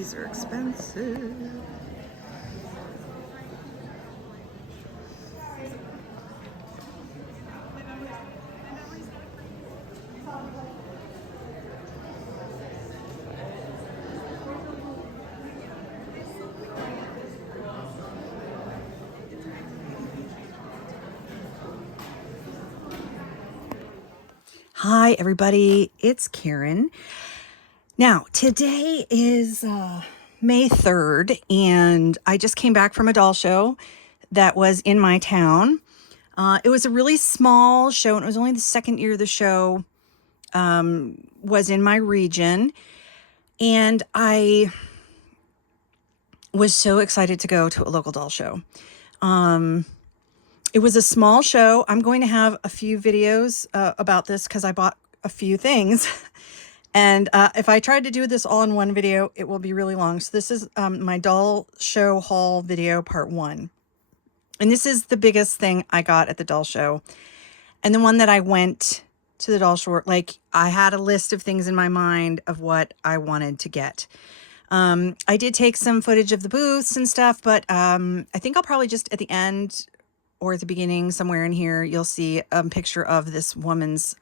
Barbies are expensive. Hi, everybody. It's Karen. Now, today is May 3rd, and I just came back from a doll show that was in my town. It was a really small show, and it was only the second year the show was in my region. And I was so excited to go to a local doll show. It was a small show. I'm going to have a few videos about this because I bought a few things. And if I tried to do this all in one video, it will be really long. So this is my doll show haul video part 1. And this is the biggest thing I got at the doll show. And the one that I went to the doll show, like I had a list of things in my mind of what I wanted to get. I did take some footage of the booths and stuff, but I think I'll probably just at the end or at the beginning, somewhere in here, you'll see a picture of this woman's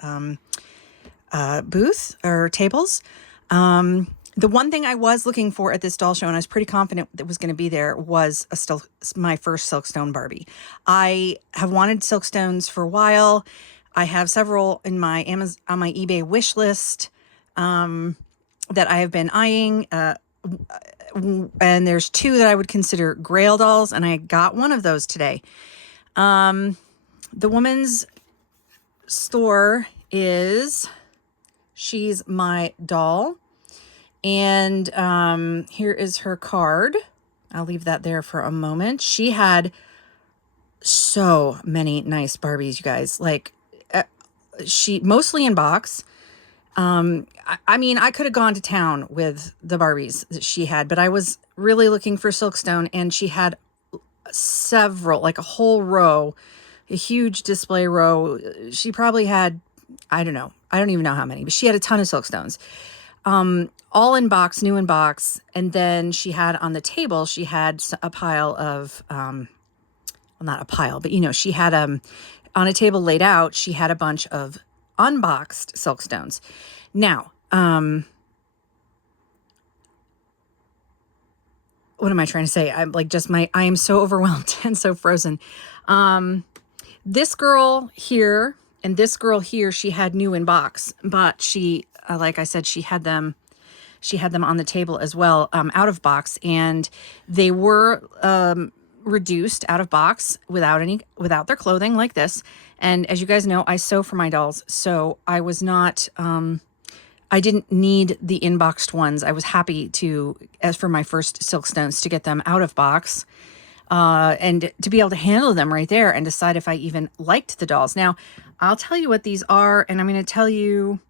booth or tables. The one thing I was looking for at this doll show, and I was pretty confident that was going to be there, was my first Silkstone Barbie. I have wanted Silkstones for a while. I have several in my Amazon, on my eBay wish list that I have been eyeing. And there's 2 that I would consider Grail dolls, and I got one of those today. The woman's store she's my doll, and here is her card. I'll leave that there for a moment. She had so many nice Barbies, you guys. Like she mostly in box. I mean, I could have gone to town with the Barbies that she had, but I was really looking for Silkstone, and she had several, like a whole row, a huge display row. She probably had, I don't know, I don't even know how many, but she had a ton of Silkstones, all in box, new in box. And then she had on the table, she had a pile of, well, not a pile, but you know, she had, on a table laid out, she had a bunch of unboxed Silkstones. Now, what am I trying to say? I'm like I am so overwhelmed and so frozen. This girl here and this girl here, she had new in box, but she, like I said, she had them on the table as well, out of box, and they were, reduced out of box without their clothing like this. And as you guys know, I sew for my dolls. So I was not, I didn't need the inboxed ones. I was happy to, as for my first Silkstones, to get them out of box, and to be able to handle them right there and decide if I even liked the dolls. Now, I'll tell you what these are, and I'm going to tell you,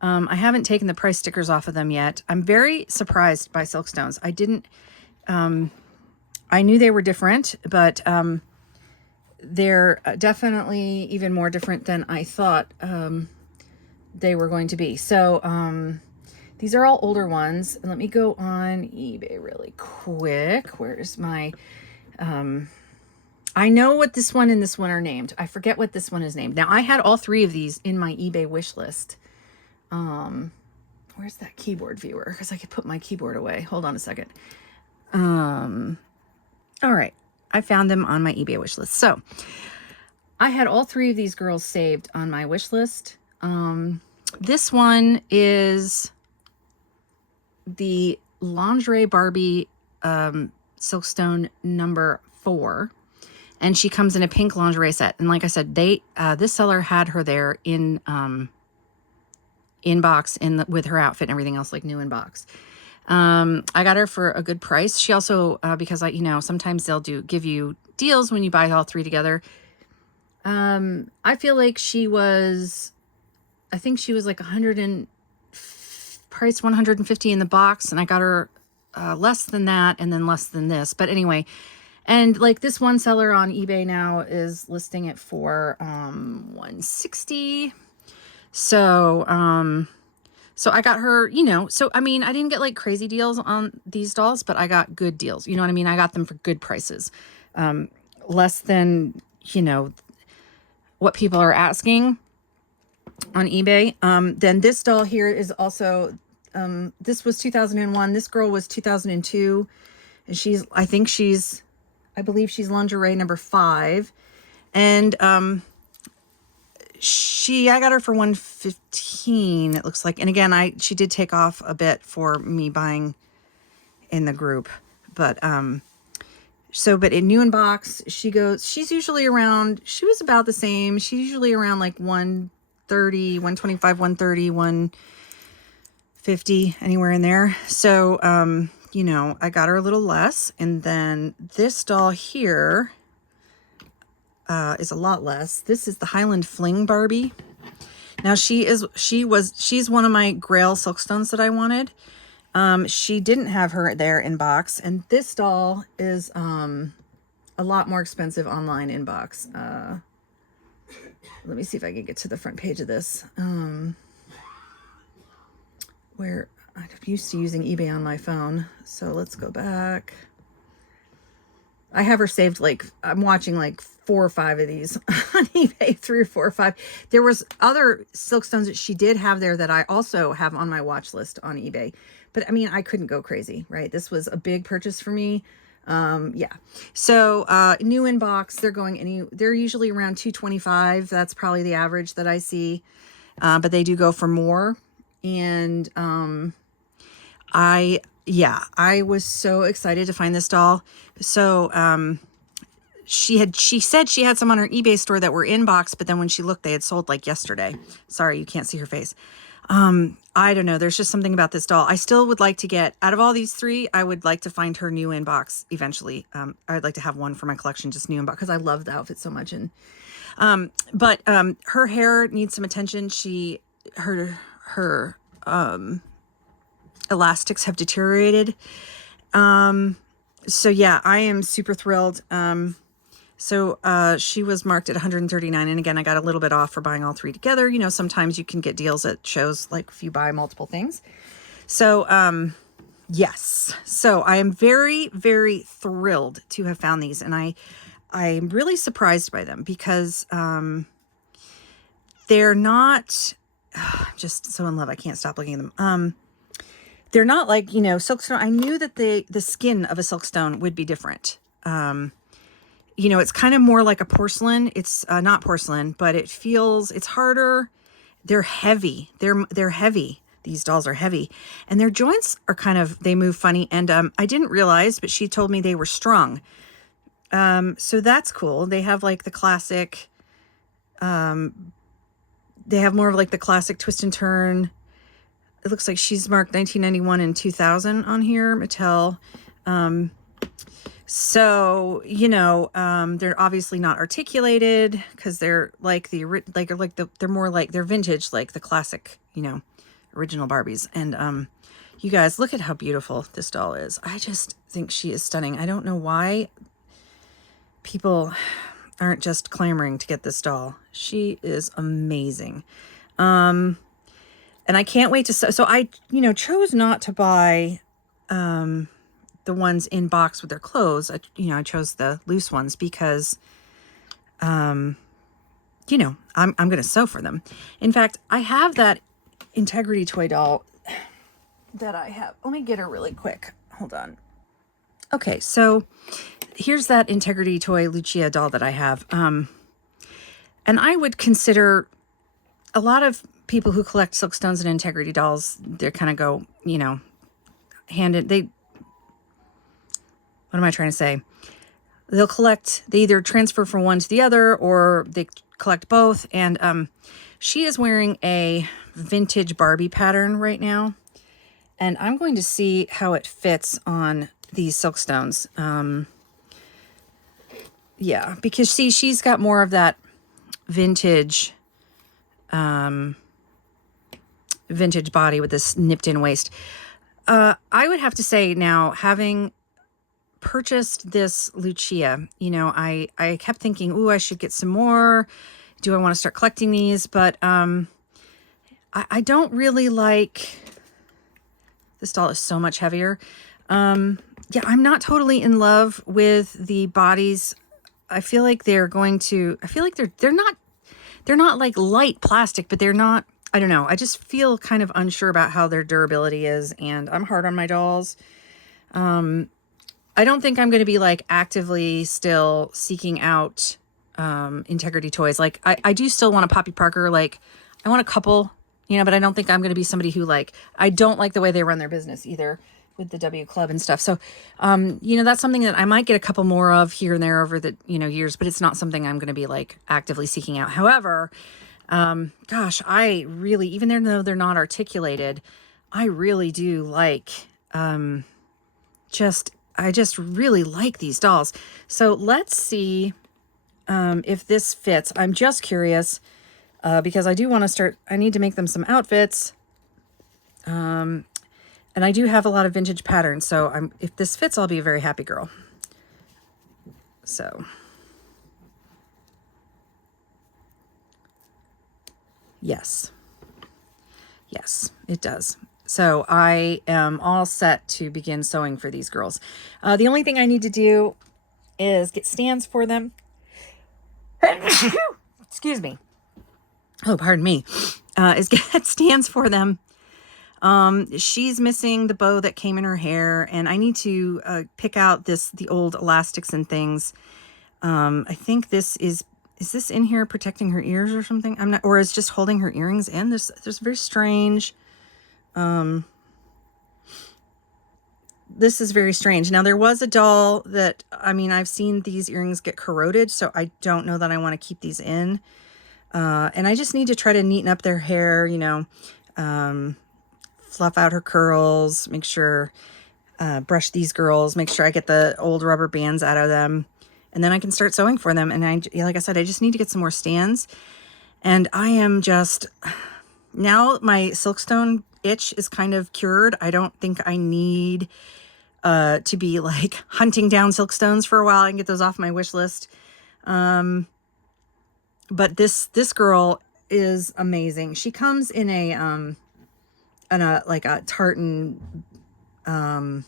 I haven't taken the price stickers off of them yet. I'm very surprised by Silkstones. I didn't, I knew they were different, but they're definitely even more different than I thought they were going to be. So these are all older ones. And let me go on eBay really quick. Where's my... I know what this one and this one are named. I forget what this one is named. Now, I had all 3 of these in my eBay wish list. Where's that keyboard viewer? Because I could put my keyboard away. Hold on a second. All right. I found them on my eBay wish list. So I had all 3 of these girls saved on my wish list. This one is the Lingerie Barbie Silkstone number 4. And she comes in a pink lingerie set. And like I said, this seller had her there in box with her outfit and everything else, like new in box. I got her for a good price. She also, because sometimes they'll give you deals when you buy all 3 together. I feel like I think she was like priced 150 in the box, and I got her less than that and then less than this. But anyway, and like this one seller on eBay now is listing it for 160. So So I got her, you know, so I mean, I didn't get like crazy deals on these dolls, but I got good deals. You know what I mean? I got them for good prices. Less than, you know, what people are asking on eBay. Then this doll here is also, this was 2001. This girl was 2002. And I believe she's lingerie number 5. And I got her for 115, it looks like. And again, she did take off a bit for me buying in the group. But but in new in box, she's usually around, she was about the same. She's usually around like 130, 125, 130, 150, anywhere in there. So, you know, I got her a little less. And then this doll here is a lot less. This is the Highland Fling Barbie. Now she's one of my Grail Silkstones that I wanted. She didn't have her there in box, and this doll is a lot more expensive online in box. Let me see if I can get to the front page of this. Where I'm used to using eBay on my phone. So let's go back. I have her saved, like, I'm watching like 4 or 5 of these on eBay, 3 or 4 or 5. There was other Silkstones that she did have there that I also have on my watch list on eBay. But I mean, I couldn't go crazy, right? This was a big purchase for me. Yeah. So, new in box, they're usually around 225. That's probably the average that I see. But they do go for more. And, I was so excited to find this doll. So, she said she had some on her eBay store that were in box, but then when she looked, they had sold like yesterday. Sorry, you can't see her face. I don't know. There's just something about this doll. I still would like to get, out of all these 3, I would like to find her new in box eventually. I'd like to have one for my collection, just new in box, because I love the outfit so much. And, but her hair needs some attention. Her elastics have deteriorated. So yeah, I am super thrilled. So she was marked at $139. And again, I got a little bit off for buying all 3 together. You know, sometimes you can get deals at shows, like if you buy multiple things. So, yes. So I am very, very thrilled to have found these. And I'm really surprised by them because, they're not, just so in love. I can't stop looking at them. They're not like, you know, Silkstone. I knew that the skin of a Silkstone would be different. You know, it's kind of more like a porcelain. It's not porcelain, but it's harder. They're heavy. They're heavy. These dolls are heavy, and their joints are they move funny. And I didn't realize, but she told me they were strung. So that's cool. They have like the classic, they have more of like the classic twist and turn. It looks like she's marked 1991 and 2000 on here, Mattel. So, you know, they're obviously not articulated because they're like they're more like they're vintage, like the classic, you know, original Barbies. And, you guys, look at how beautiful this doll is. I just think she is stunning. I don't know why people aren't just clamoring to get this doll. She is amazing. And I can't wait to, so I, you know, chose not to buy, the ones in box with their clothes. I chose the loose ones because, you know, I'm going to sew for them. In fact, I have that Integrity toy doll that I have. Let me get her really quick. Hold on. Okay. So here's that Integrity toy Lucia doll that I have. And I would consider a lot of people who collect Silkstones and Integrity dolls, they kind of go, you know, what am I trying to say? They either transfer from one to the other or they collect both. And she is wearing a vintage Barbie pattern right now. And I'm going to see how it fits on these Silkstones. Yeah, because see, she's got more of that vintage, vintage body with this nipped in waist. I would have to say now, having purchased this Lucia, you know, I kept thinking, ooh, I should get some more. Do I want to start collecting these? But I don't really like, this doll is so much heavier. Yeah, I'm not totally in love with the bodies. I feel like they're going to, I feel like they're not like light plastic, but they're not, I don't know. I just feel kind of unsure about how their durability is, and I'm hard on my dolls. I don't think I'm going to be like actively still seeking out Integrity Toys. Like I do still want a Poppy Parker. Like I want a couple, you know, but I don't think I'm going to be somebody who like, I don't like the way they run their business either with the W Club and stuff. So, you know, that's something that I might get a couple more of here and there over the, you know, years, but it's not something I'm going to be like actively seeking out. However, gosh, I really, even though they're not articulated, I really do like, I just really like these dolls. So let's see, if this fits. I'm just curious, because I do want to start, I need to make them some outfits. And I do have a lot of vintage patterns, so if this fits, I'll be a very happy girl. So, yes. Yes, it does. So I am all set to begin sewing for these girls. The only thing I need to do is get stands for them. Excuse me. Oh, pardon me. Is get stands for them. She's missing the bow that came in her hair, and I need to pick out the old elastics and things. I think this is this in here protecting her ears or something? I'm not, or is just holding her earrings in. There's very strange. This is very strange. Now there was a doll that, I mean, I've seen these earrings get corroded, so I don't know that I want to keep these in. And I just need to try to neaten up their hair, you know, fluff out her curls, make sure, brush these girls, make sure I get the old rubber bands out of them, and then I can start sewing for them. And like I said, I just need to get some more stands. And I am just, now my Silkstone itch is kind of cured. I don't think I need to be like hunting down Silkstones for a while. I can get those off my wish list. But this girl is amazing. She comes in a like a tartan, not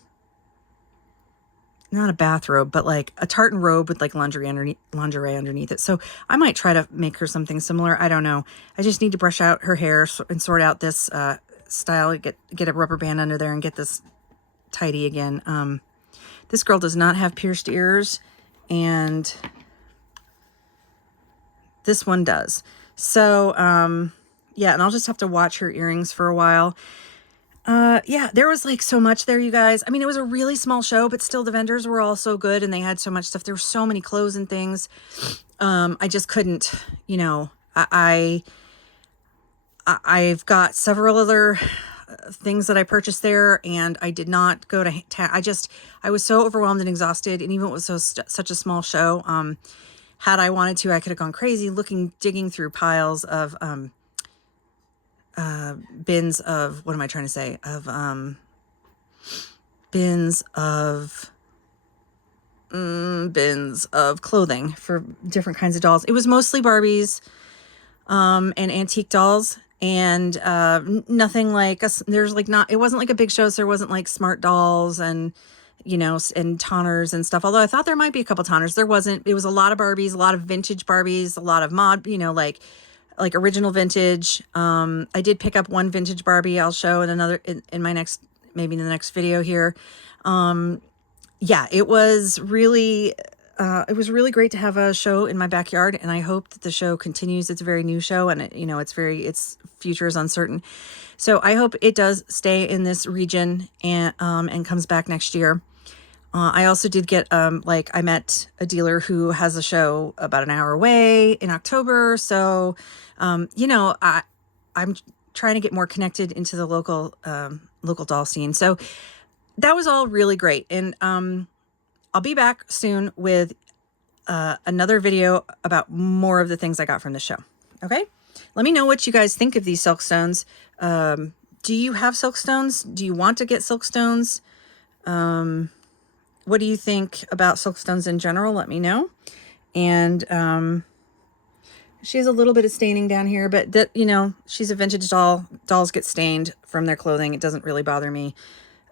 a bathrobe, but like a tartan robe with like lingerie underneath it. So I might try to make her something similar. I don't know. I just need to brush out her hair and sort out this style, get a rubber band under there and get this tidy again. This girl does not have pierced ears, and this one does. So, yeah, and I'll just have to watch her earrings for a while. Yeah, there was like so much there, you guys. I mean, it was a really small show, but still the vendors were all so good and they had so much stuff. There were so many clothes and things. I just couldn't, you know, I've got several other things that I purchased there, and I did not go to, I was so overwhelmed and exhausted. And even it was such a small show, had I wanted to, I could have gone crazy digging through piles of, bins of, what am I trying to say? Of, bins of clothing for different kinds of dolls. It was mostly Barbies, and antique dolls, and, nothing like us. There's like it wasn't like a big show. So there wasn't like smart dolls and, you know, and tonners and stuff. Although I thought there might be a couple tonners, there wasn't. It was a lot of Barbies, a lot of vintage Barbies, a lot of mod, you know, like original vintage. I did pick up one vintage Barbie. I'll show in another, in my next, maybe in the next video here. Yeah, it was really great to have a show in my backyard, and I hope that the show continues. It's a very new show, and you know, its future is uncertain. So I hope it does stay in this region and comes back next year. I also did get, I met a dealer who has a show about an hour away in October. So, you know, I'm trying to get more connected into the local doll scene. So that was all really great. And, I'll be back soon with, another video about more of the things I got from the show. Okay. Let me know what you guys think of these Silkstones. Do you have Silkstones? Do you want to get Silkstones? What do you think about Silkstones in general? Let me know. And she has a little bit of staining down here, but that, you know, she's a vintage doll. Dolls get stained from their clothing. It doesn't really bother me.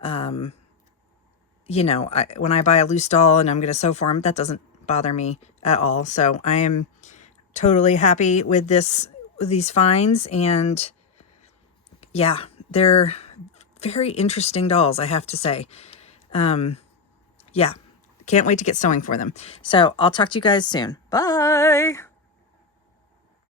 You know, when I buy a loose doll and I'm going to sew for them, that doesn't bother me at all. So I am totally happy with these finds. And yeah, they're very interesting dolls, I have to say. Yeah, can't wait to get sewing for them. So I'll talk to you guys soon. Bye.